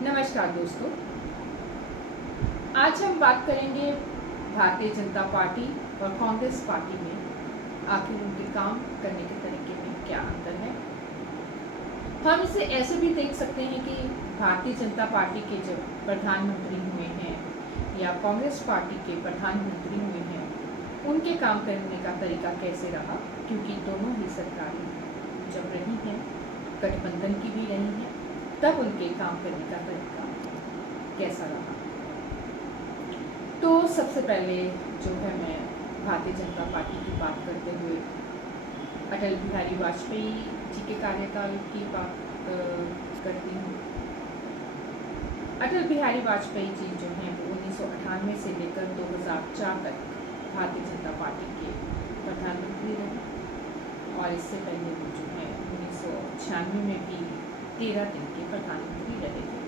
नमस्कार दोस्तों। आज हम बात करेंगे भारतीय जनता पार्टी और कांग्रेस पार्टी में आखिर उनके काम करने के तरीके में क्या अंतर है। हम इसे ऐसे भी देख सकते हैं कि भारतीय जनता पार्टी के जब प्रधानमंत्री हुए हैं या कांग्रेस पार्टी के प्रधानमंत्री हुए हैं, उनके काम करने का तरीका कैसे रहा, क्योंकि दोनों ही सरकारें जब रही हैं, गठबंधन की भी रही हैं, तब उनके काम करने का तरीका कैसा रहा। तो सबसे पहले जो है, मैं भारतीय जनता पार्टी की बात करते हुए अटल बिहारी वाजपेयी जी के कार्यकाल की बात करती हूँ। अटल बिहारी वाजपेयी जी जो हैं वो 1998 से लेकर 2004 तक भारतीय जनता पार्टी के प्रधानमंत्री रहे, और इससे पहले वो जो है 1996 में भी 13 दिन के प्रधानमंत्री रहे थे।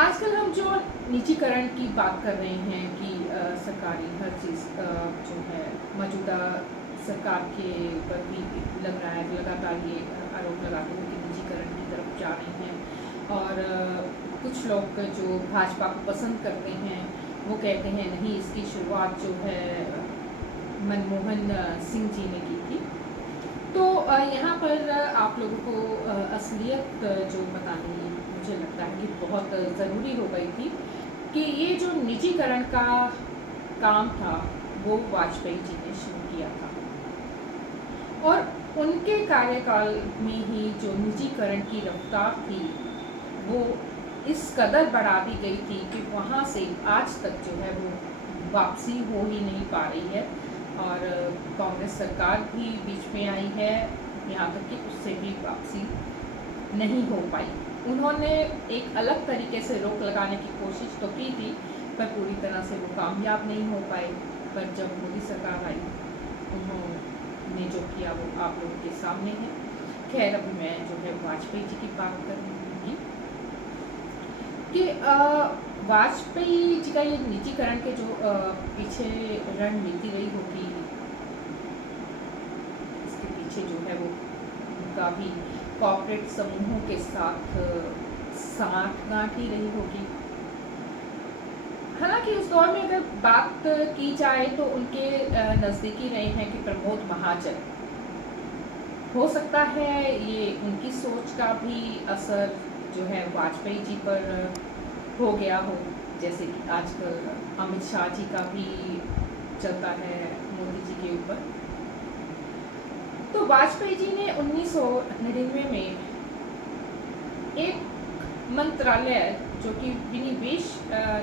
आजकल हम जो निजीकरण की बात कर रहे हैं कि सरकारी हर चीज़ जो है मौजूदा सरकार के ऊपर भी लग रहा है, लगातार ये आरोप लगाते हुए कि निजीकरण की तरफ जा रही हैं। और कुछ लोग जो भाजपा को पसंद करते हैं वो कहते हैं नहीं, इसकी शुरुआत जो है मनमोहन सिंह जी ने की थी। तो यहाँ पर आप लोगों को असलियत जो बतानी मुझे लगता है कि बहुत ज़रूरी हो गई थी कि ये जो निजीकरण का काम था वो वाजपेयी जी ने शुरू किया था, और उनके कार्यकाल में ही जो निजीकरण की रफ्तार थी वो इस कदर बढ़ा दी गई थी कि वहाँ से आज तक जो है वो वापसी हो ही नहीं पा रही है। और कांग्रेस सरकार भी बीच में आई है, यहाँ तक कि उससे भी वापसी नहीं हो पाई। उन्होंने एक अलग तरीके से रोक लगाने की कोशिश तो की थी, पर पूरी तरह से वो कामयाब नहीं हो पाए। पर जब मोदी सरकार आई, उन्होंने जो किया वो आप लोगों के सामने है। खैर, अभी मैं जो है वाजपेयी जी की बात करूँगी कि वाजपेयी जी का ये निजीकरण के जो पीछे रणनीति रही होगी, इसके पीछे जो है वो उनका भी कॉर्पोरेट समूहों के साथ साठगांठ ही रही होगी। हालांकि उस दौर में अगर बात की जाए तो उनके नज़दीकी रहे हैं कि प्रमोद महाजन। हो सकता है ये उनकी सोच का भी असर जो है वाजपेयी जी पर हो गया हो, जैसे कि आजकल अमित शाह जी का भी चलता है मोदी जी के ऊपर। तो वाजपेयी जी ने 1999 में एक मंत्रालय जो कि विनिवेश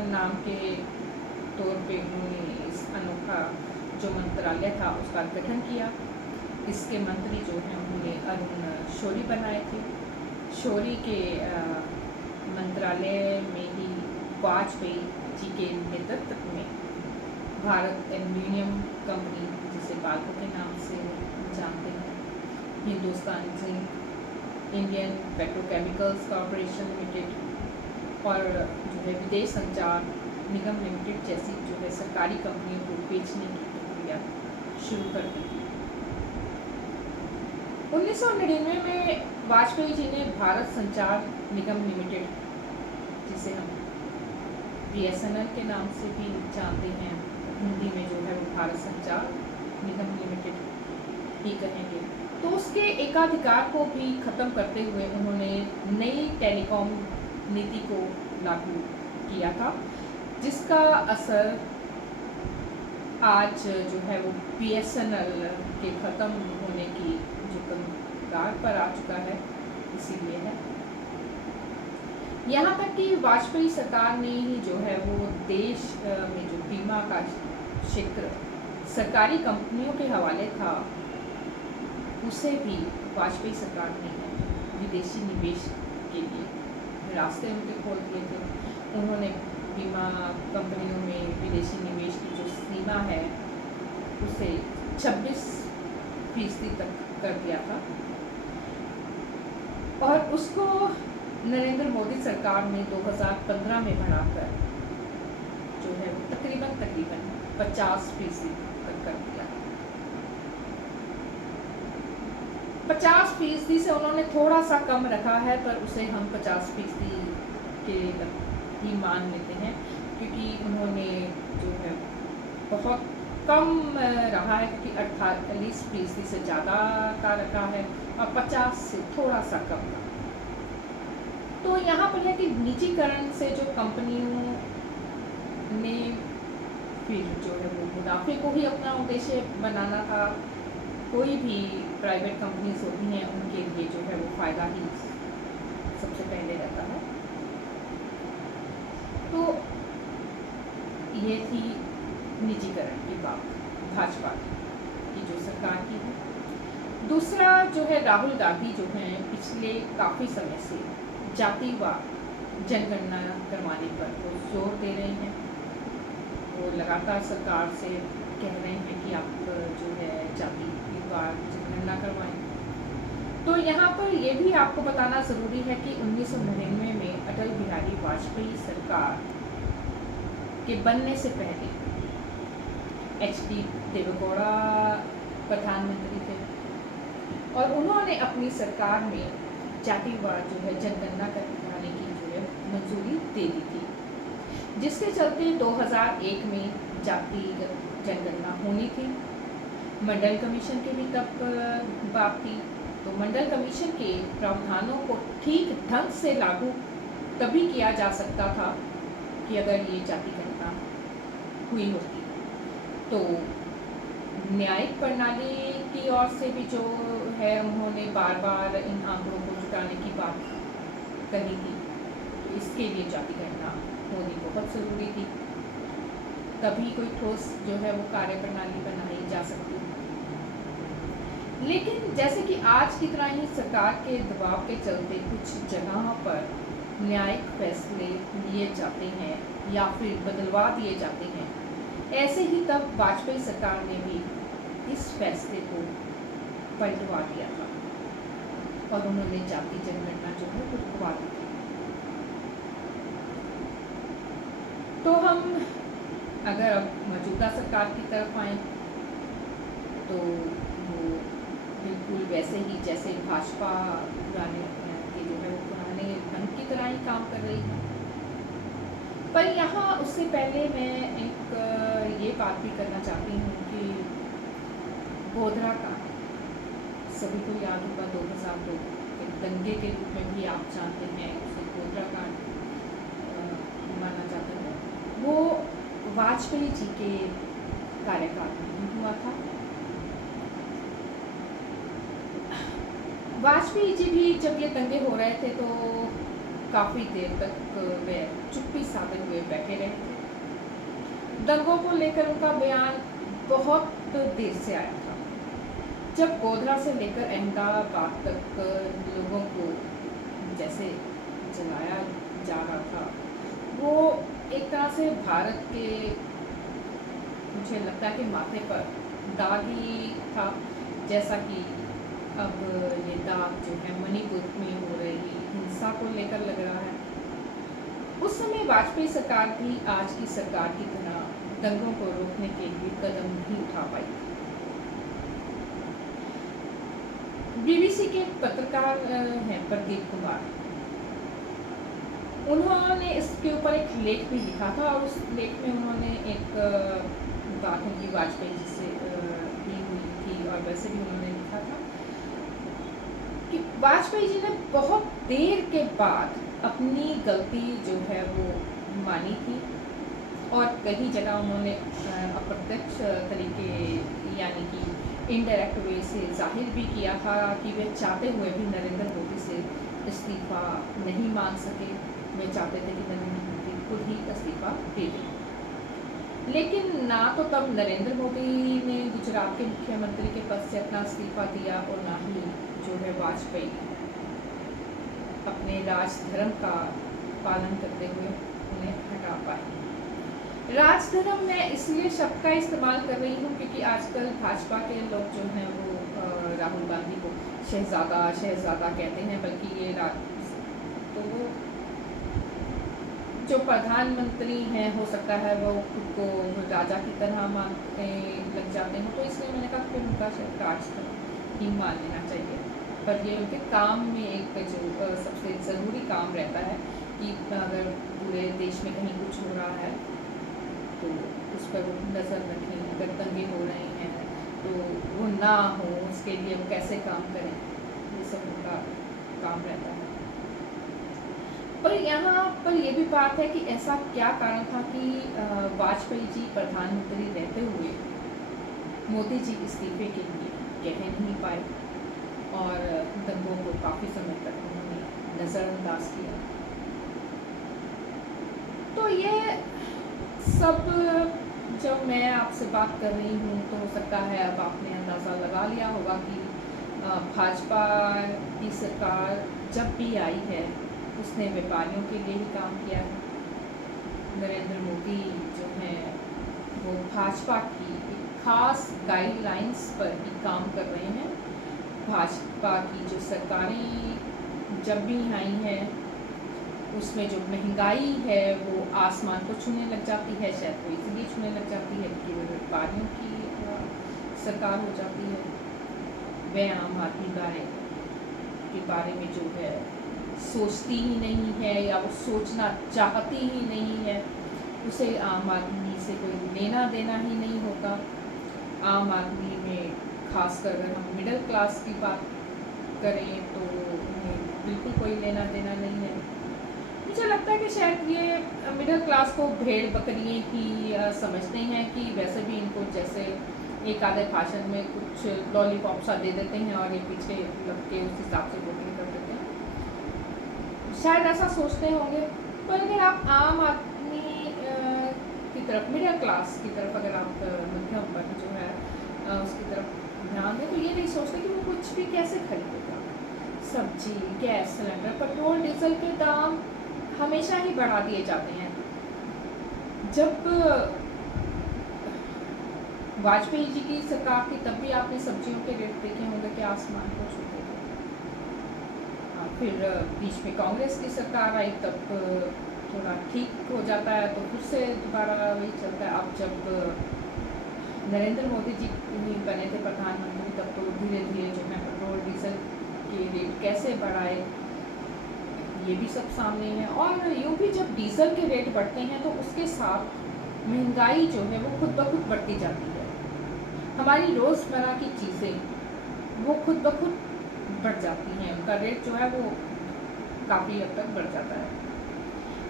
नाम के तौर पे उन्होंने इस अनोखा जो मंत्रालय था उसका गठन किया। इसके मंत्री जो हैं उन्होंने अरुण शौरी बनाए थे। शौरी के मंत्रालय में ही वाजपेयी जी के नेतृत्व में भारत एल्युमिनियम कंपनी, जिसे बाल्को के नाम से जानते हैं, Hindustan zinc, Indian petrochemicals corporation limited और जो है विदेश संचार निगम लिमिटेड जैसी जो है सरकारी कंपनियों को बेचने की प्रक्रिया शुरू कर दी। 1999 में वाजपेयी जी ने भारत संचार निगम लिमिटेड, जिसे हम BSNL के नाम से भी जानते हैं, हिंदी में जो है वो भारत संचार निगम लिमिटेड ही कहेंगे, तो उसके एकाधिकार को भी ख़त्म करते हुए उन्होंने नई टेलीकॉम नीति को लागू किया था, जिसका असर आज जो है वो BSNL के ख़त्म होने की जो कगार पर आ चुका है, इसीलिए है। यहाँ तक कि वाजपेयी सरकार ने ही जो है वो देश में जो बीमा का क्षेत्र सरकारी कंपनियों के हवाले था, उसे भी वाजपेयी सरकार ने विदेशी निवेश के लिए रास्ते उनके खोल दिए थे। उन्होंने बीमा कंपनियों में विदेशी निवेश की जो सीमा है उसे 26% तक कर दिया था, और उसको नरेंद्र मोदी सरकार ने 2015 में बढ़ाकर जो है तकरीबन 50% तक कर दिया। 50% से उन्होंने थोड़ा सा कम रखा है, पर उसे हम 50% के ही मान लेते हैं, क्योंकि उन्होंने जो है बहुत कम रहा है, क्योंकि 48% से ज़्यादा का रखा है और 50 से थोड़ा सा कम का। तो यहाँ पर है कि निजीकरण से जो कंपनियों ने फिर जो है वो मुनाफे को ही अपना उद्देश्य बनाना था। कोई भी प्राइवेट कंपनीज होती हैं उनके लिए जो है वो फ़ायदा ही सबसे पहले रहता है। तो ये थी निजीकरण की बात भाजपा की जो सरकार की है। दूसरा जो है राहुल गांधी जो हैं पिछले काफ़ी समय से जातिवाद जनगणना करवाने पर वो जोर दे रहे हैं। वो लगातार सरकार से कह रहे हैं कि आप जो है जातिवाद जनगणना करवाएं। तो यहाँ पर ये भी आपको बताना ज़रूरी है कि 1999 में अटल बिहारी वाजपेयी सरकार के बनने से पहले HD देवेगौड़ा प्रधानमंत्री थे और उन्होंने अपनी सरकार में जातिवाद जो है जनगणना करवाने की जो है मंजूरी दे दी थी, जिसके चलते 2001 में जातिगत जनगणना होनी थी। मंडल कमीशन की भी तब बात थी। तो मंडल कमीशन के प्रावधानों को ठीक ढंग से लागू तभी किया जा सकता था कि अगर ये जाति गणना हुई होती। तो न्यायिक प्रणाली की ओर से भी जो है उन्होंने बार बार इन आंकड़ों को जुटाने की बात कही थी। तो इसके लिए जाति गणना होनी बहुत ज़रूरी थी, तभी कोई ठोस जो है वो कार्य प्रणाली बनाई जा सकती। लेकिन जैसे कि आज की तरह ही सरकार के दबाव के चलते कुछ जगह पर न्यायिक फैसले लिए जाते हैं या फिर बदलवा दिए जाते हैं, ऐसे ही तब वाजपेयी सरकार ने भी इस फैसले को पलटवा दिया था और उन्होंने जाति जनगणना जो है वो रुकवा दी थी। तो हम अगर अब मौजूदा सरकार की तरफ आए तो वो बिल्कुल वैसे ही जैसे भाजपा पुराने के जो है वो पुराने ढंग की तरह ही काम कर रही है। पर यहाँ उससे पहले मैं एक ये बात भी करना चाहती हूँ कि गोधरा का सभी को याद होगा 2002 के दंगे के रूप में भी आप जानते हैं, उसे गोधरा कांड माना जाता है। वो वाजपेयी जी के कार्यकाल में हुआ था। वाजपेयी जी भी जब ये दंगे हो रहे थे तो काफ़ी देर तक वे चुप्पी साधे हुए बैठे रहे थे। दंगों को लेकर उनका बयान बहुत देर से आया था। जब गोधरा से लेकर अहमदाबाद तक लोगों को जैसे जलाया जा रहा था, वो एक तरह से भारत के मुझे लगता है कि माथे पर दाग ही था। जैसा कि अब ये दाग जो है मणिपुर में हो रही हिंसा को लेकर लग रहा है। उस समय वाजपेयी सरकार भी आज की सरकार की तरह दंगों को रोकने के लिए कदम नहीं उठा पाई। BBC के पत्रकार हैं प्रदीप कुमार, उन्होंने इसके ऊपर एक लेख भी लिखा था और उस लेख में उन्होंने एक बात उनकी वाजपेयी जी से भी हुई थी और वैसे भी उन्होंने लिखा था कि वाजपेयी जी ने बहुत देर के बाद अपनी गलती जो है वो मानी थी और कई जगह उन्होंने अप्रत्यक्ष तरीके यानी कि इनडायरेक्ट वे से जाहिर भी किया था कि वे चाहते हुए भी नरेंद्र मोदी से इस्तीफ़ा नहीं मांग सके। वे चाहते थे कि नरेंद्र मोदी खुद ही इस्तीफ़ा दे दें। लेकिन ना तो तब नरेंद्र मोदी ने गुजरात के मुख्यमंत्री के पद से अपना इस्तीफ़ा दिया और ना ही जो है वाजपेयी अपने राजधर्म का पालन करते हुए उन्हें हटा पाए। राजधर्म मैं इसलिए शब्द का इस्तेमाल कर रही हूँ क्योंकि आजकल भाजपा के लोग जो हैं वो राहुल गांधी को शहजादा कहते हैं, बल्कि ये तो वो जो प्रधानमंत्री हैं हो सकता है वो खुद को राजा की तरह मानने लग जाते हैं। तो इसलिए मैंने कहा कि उनका राजधर्म ही मान लेना चाहिए। पर ये उनके काम में एक जो सबसे ज़रूरी काम रहता है कि अगर पूरे देश में कहीं कुछ हो रहा है तो उस पर वो नज़र रखें, अगर दंगे हो रहे हैं तो वो ना हो, उसके लिए वो कैसे काम करें, ये सब उनका काम रहता है। पर यहाँ पर ये भी बात है कि ऐसा क्या कारण था कि वाजपेयी जी प्रधानमंत्री रहते हुए मोदी जी इस्तीफे के लिए कह नहीं पाए और दंगों को काफ़ी समय तक उन्होंने नज़रअंदाज किया। तो ये सब जब मैं आपसे बात कर रही हूँ तो हो सकता है अब आपने अंदाज़ा लगा लिया होगा कि भाजपा की सरकार जब भी आई है उसने व्यापारियों के लिए ही काम किया है। नरेंद्र मोदी जो हैं वो भाजपा की एक खास गाइडलाइंस पर ही काम कर रहे हैं। भाजपा की जो सरकारें जब भी आई हैं उसमें जो महंगाई है वो आसमान को छूने लग जाती है, शायद तो इसलिए छूने लग जाती है कि वो व्यापारियों की सरकार हो जाती है। वह आम आदमी के बारे में जो है सोचती ही नहीं है या वो सोचना चाहती ही नहीं है, उसे आम आदमी से कोई लेना देना ही नहीं होता। आम आदमी में खासकर अगर हम मिडिल क्लास की बात करें तो उन्हें बिल्कुल कोई लेना देना नहीं है। मुझे लगता है कि शायद ये मिडिल क्लास को भेड़ बकरियाँ ही समझते हैं कि वैसे भी इनको जैसे एक आधे भाषण में कुछ लॉलीपॉप सा दे देते हैं और ये पीछे लग के उस हिसाब से वोटिंग कर देते हैं, शायद ऐसा सोचते होंगे। पर अगर आप आम आदमी की तरफ, मिडिल क्लास की तरफ, अगर आप मध्यम वर्ग जो है उसकी तरफ ध्यान दें तो ये नहीं सोचते कि वो कुछ भी कैसे खरीदेगा। सब्जी, गैस सिलेंडर, पेट्रोल, डीजल के दाम हमेशा ही बढ़ा दिए जाते हैं। जब वाजपेयी जी की सरकार थी तब भी आपने सब्जियों के रेट देखे होंगे कि आसमान को छूते थे। फिर बीच में कांग्रेस की सरकार आई तब थोड़ा ठीक हो जाता है तो फिर से दोबारा वही चलता है। अब जब नरेंद्र मोदी जी बने थे प्रधानमंत्री तब तो धीरे धीरे जो है पेट्रोल डीजल के रेट कैसे बढ़ाए ये भी सब सामने है। और यूँ भी जब डीजल के रेट बढ़ते हैं तो उसके साथ महंगाई जो है वो खुद ब खुद बढ़ती जाती है। हमारी रोज़मर्रा की चीज़ें वो खुद ब खुद बढ़ जाती हैं, उनका रेट जो है वो काफ़ी हद तक बढ़ जाता है।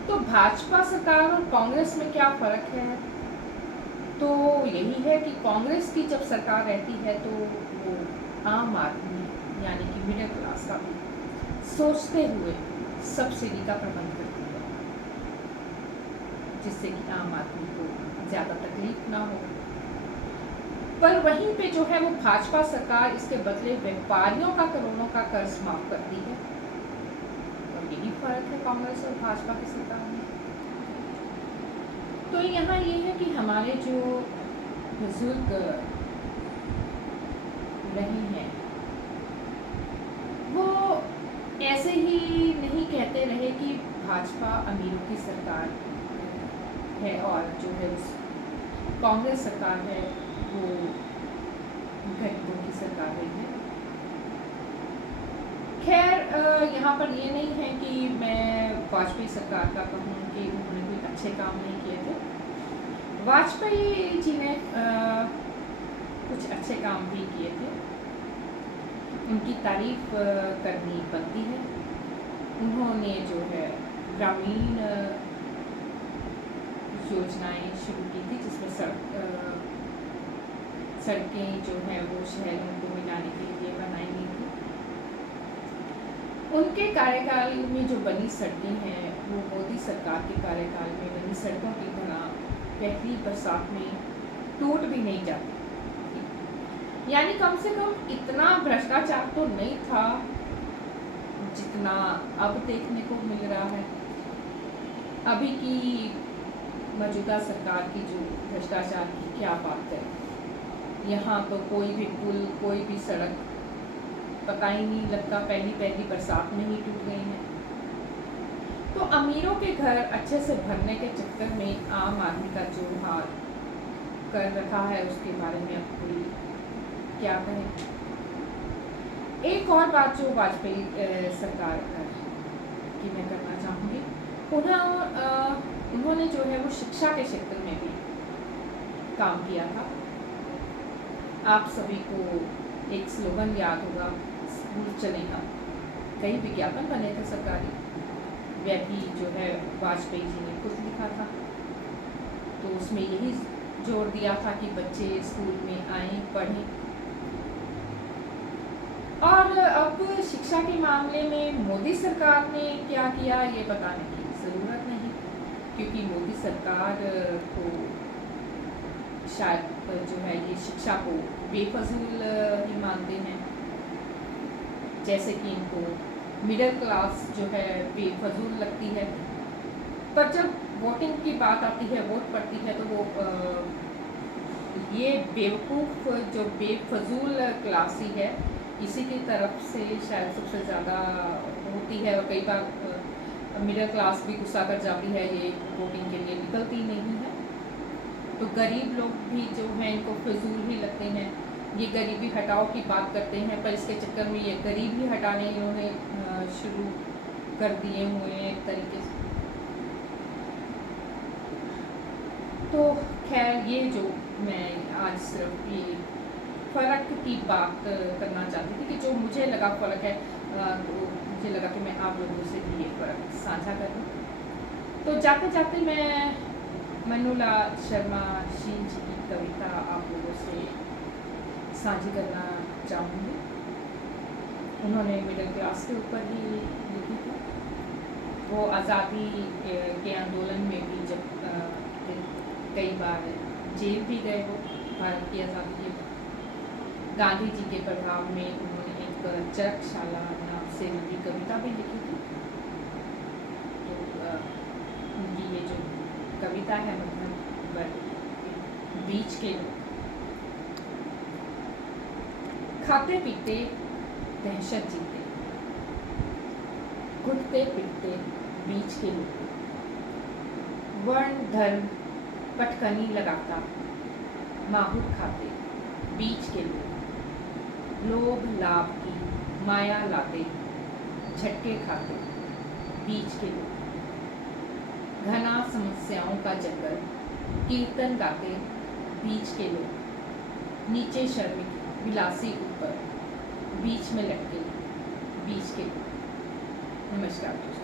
तो भाजपा सरकार और कांग्रेस में क्या फ़र्क है? तो यही है कि कांग्रेस की जब सरकार रहती है तो वो आम आदमी यानी कि मिडिल क्लास का भी सोचते हुए सब्सिडी का प्रबंध करती है, जिससे कि आम आदमी को ज़्यादा तकलीफ ना हो। पर वहीं पे जो है वो भाजपा सरकार इसके बदले व्यापारियों का करोड़ों का कर्ज माफ करती है। और यही फर्क है कांग्रेस और भाजपा की सरकार में। तो यहाँ ये है कि हमारे जो बुजुर्ग रहे हैं वो ऐसे ही नहीं कहते रहे कि भाजपा अमीरों की सरकार है और जो है उस कांग्रेस सरकार है वो गरीबों की सरकार रही है। खैर यहाँ पर ये नहीं है कि मैं वाजपेयी सरकार का कहूँ कि उन्होंने कोई अच्छे काम नहीं किए थे। वाजपेयी जी ने कुछ अच्छे काम भी किए थे, उनकी तारीफ करनी बनती है। उन्होंने जो है ग्रामीण योजनाएं शुरू की थी जिसमें सड़कें जो हैं वो शहरों को मिलाने के लिए बनाई गई थी। उनके कार्यकाल में जो बनी सड़कें हैं वो मोदी सरकार के कार्यकाल में बनी सड़कों की तरह पहली बरसात में टूट भी नहीं जाती। यानी कम से कम इतना भ्रष्टाचार तो नहीं था जितना अब देखने को मिल रहा है। अभी की मौजूदा सरकार की जो भ्रष्टाचार की क्या बात है, यहाँ तो कोई भी पुल, कोई भी सड़क पता ही नहीं लगता पहली बरसात में ही टूट गई हैं। तो अमीरों के घर अच्छे से भरने के चक्कर में आम आदमी का जो हाल कर रखा है उसके बारे में अब कोई क्या कहें। एक और बात जो वाजपेयी सरकार की मैं करना चाहूँगी, उन्होंने जो है वो शिक्षा के क्षेत्र में भी काम किया था। आप सभी को एक स्लोगन याद होगा, स्कूल चलेगा। कई विज्ञापन बने थे सरकारी, वह भी जो है वाजपेयी जी ने खुद लिखा था। तो उसमें यही जोर दिया था कि बच्चे स्कूल में आएँ, पढ़ें। और अब शिक्षा के मामले में मोदी सरकार ने क्या किया ये बताने की ज़रूरत नहीं, क्योंकि मोदी सरकार को शायद जो है ये शिक्षा को बेफजूल ही मानते हैं। जैसे कि इनको मिडिल क्लास जो है बेफजूल लगती है, पर जब वोटिंग की बात आती है, वोट पड़ती है, तो वो ये बेवकूफ़ जो बेफजूल क्लास ही है, इसी की तरफ से शायद सबसे ज़्यादा होती है। और कई बार मिडिल क्लास भी गुस्सा कर जाती है, ये वोटिंग के लिए निकलती नहीं है। तो गरीब लोग भी जो हैं इनको फजूल ही लगते हैं। ये गरीबी हटाओ की बात करते हैं, पर इसके चक्कर में ये गरीबी हटाने इन्होंने शुरू कर दिए हुए हैं एक तरीके से। तो खैर, ये जो मैं आज सिर्फ ये फ़र्क की बात करना चाहती थी कि जो मुझे लगा फ़र्क है, तो मुझे लगा कि मैं आप लोगों से भी ये फ़र्क साझा करूँ। तो जाते जाते मैं मनोलाल शर्मा शील जी की कविता आप लोगों से साझी करना चाहूँगी। उन्होंने मिडिल क्लास के ऊपर ही लिखी थी। वो आज़ादी के आंदोलन में भी जब कई बार जेल भी गए, वो भारत की आज़ादी के गांधी जी के प्रभाव में उन्होंने एक चरकशाला नाम से उनकी कविता भी लिखी थी। तो उनकी ये जो कविता है मध्यम वर्ग बीच के लोग, खाते पीते दहशत जीते, घुटते पिटते बीच के लोग, वर्ण धर्म पटकनी लगाता माहूर खाते बीच के लोग, लोभ लाभ की माया लाते झटके खाते बीच के लोग, घना समस्याओं का चक्कर कीर्तन गाते बीच के लोग, नीचे शर्मिक विलासी ऊपर बीच में लटके बीच के लोग। नमस्कार दोस्तों।